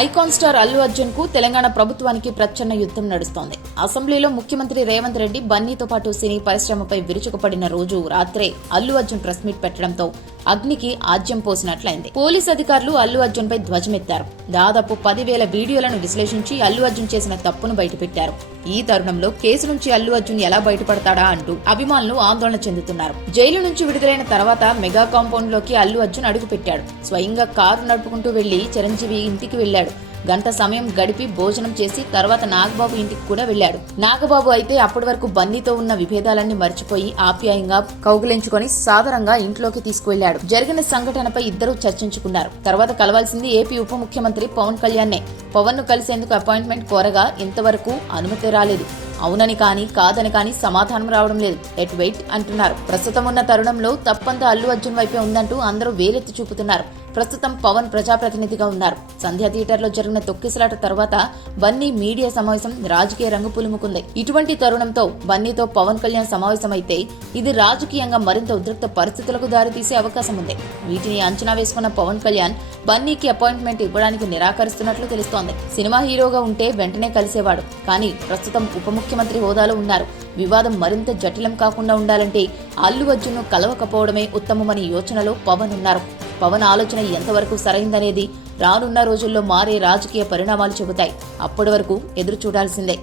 Icon star Allu Arjun కు తెలంగాణ ప్రభుత్వానికి ప్రచ్ఛన్న యుద్ధం నడుస్తోంది. అసెంబ్లీలో ముఖ్యమంత్రి రేవంత్ రెడ్డి బన్నీతో పాటు సినీ పరిశ్రమపై విరుచుకుపడిన రోజు రాత్రే అల్లు అర్జున్ ప్రెస్ మీట్ పెట్టడంతో అగ్నికి ఆజ్యం పోసినట్లయింది. పోలీస్ అధికారులు అల్లు అర్జున్ పై ధ్వజమెత్తారు. దాదాపు 10,000 వీడియోలను విశ్లేషించి అల్లు అర్జున్ చేసిన తప్పును బయటపెట్టారు. ఈ తరుణంలో కేసు నుంచి అల్లు అర్జున్ ఎలా బయటపడతాడా అంటూ అభిమానులు ఆందోళన చెందుతున్నారు. జైలు నుంచి విడుదలైన తర్వాత మెగా కాంపౌండ్ లోకి అల్లు అర్జున్ అడుగుపెట్టాడు. స్వయంగా కారు నడుపుకుంటూ వెళ్లి చిరంజీవి ఇంటికి వెళ్లాడు. గంట సమయం గడిపి భోజనం చేసి తర్వాత నాగబాబు ఇంటికి కూడా వెళ్లాడు. నాగబాబు అయితే అప్పటి వరకు బన్నీతో ఉన్న విభేదాలన్నీ మర్చిపోయి ఆప్యాయంగా కౌగిలించుకొని సాదరంగా ఇంట్లోకి తీసుకువెళ్లాడు. జరిగిన సంఘటనపై ఇద్దరూ చర్చించుకున్నారు. తర్వాత కలవాల్సింది ఏపీ ఉప ముఖ్యమంత్రి పవన్ కళ్యాణ్నే. పవన్ ను కలిసేందుకు అపాయింట్మెంట్ కోరగా ఇంతవరకు అనుమతి రాలేదు. అవునని కానీ కాదని కానీ సమాధానం రావడం లేదు. లెట్ వెయిట్ అంటున్నారు. ప్రస్తుతం ఉన్న తరుణంలో తప్పంతా అల్లు అర్జున్ వైపే ఉందంటూ అందరూ వేలెత్తి చూపుతున్నారు. ప్రస్తుతం పవన్ ప్రజాప్రతినిధిగా ఉన్నారు. సంధ్యా థియేటర్లో జరిగిన తొక్కిసలాట తర్వాత బన్నీ మీడియా సమావేశం రాజకీయ రంగు పులుముకుంది. ఇటువంటి తరుణంతో బన్నీతో పవన్ కళ్యాణ్ సమావేశమైతే ఇది రాజకీయంగా మరింత ఉద్రిక్త పరిస్థితులకు దారితీసే అవకాశం ఉంది. వీటిని అంచనా వేసుకున్న పవన్ కళ్యాణ్ బన్నీకి అపాయింట్మెంట్ ఇవ్వడానికి నిరాకరిస్తున్నట్లు తెలుస్తోంది. సినిమా హీరోగా ఉంటే వెంటనే కలిసేవాడు. కానీ ప్రస్తుతం ఉప ముఖ్యమంత్రి హోదాలో ఉన్నారు. వివాదం మరింత జటిలం కాకుండా ఉండాలంటే అల్లు అర్జున్ ను కలవకపోవడమే ఉత్తమమని యోచనలో పవన్ ఉన్నారు. పవన్ ఆలోచన ఎంతవరకు సరైందనేది రానున్న రోజుల్లో మారే రాజకీయ పరిణామాలు చెబుతాయి. అప్పటి వరకు ఎదురు చూడాల్సిందే.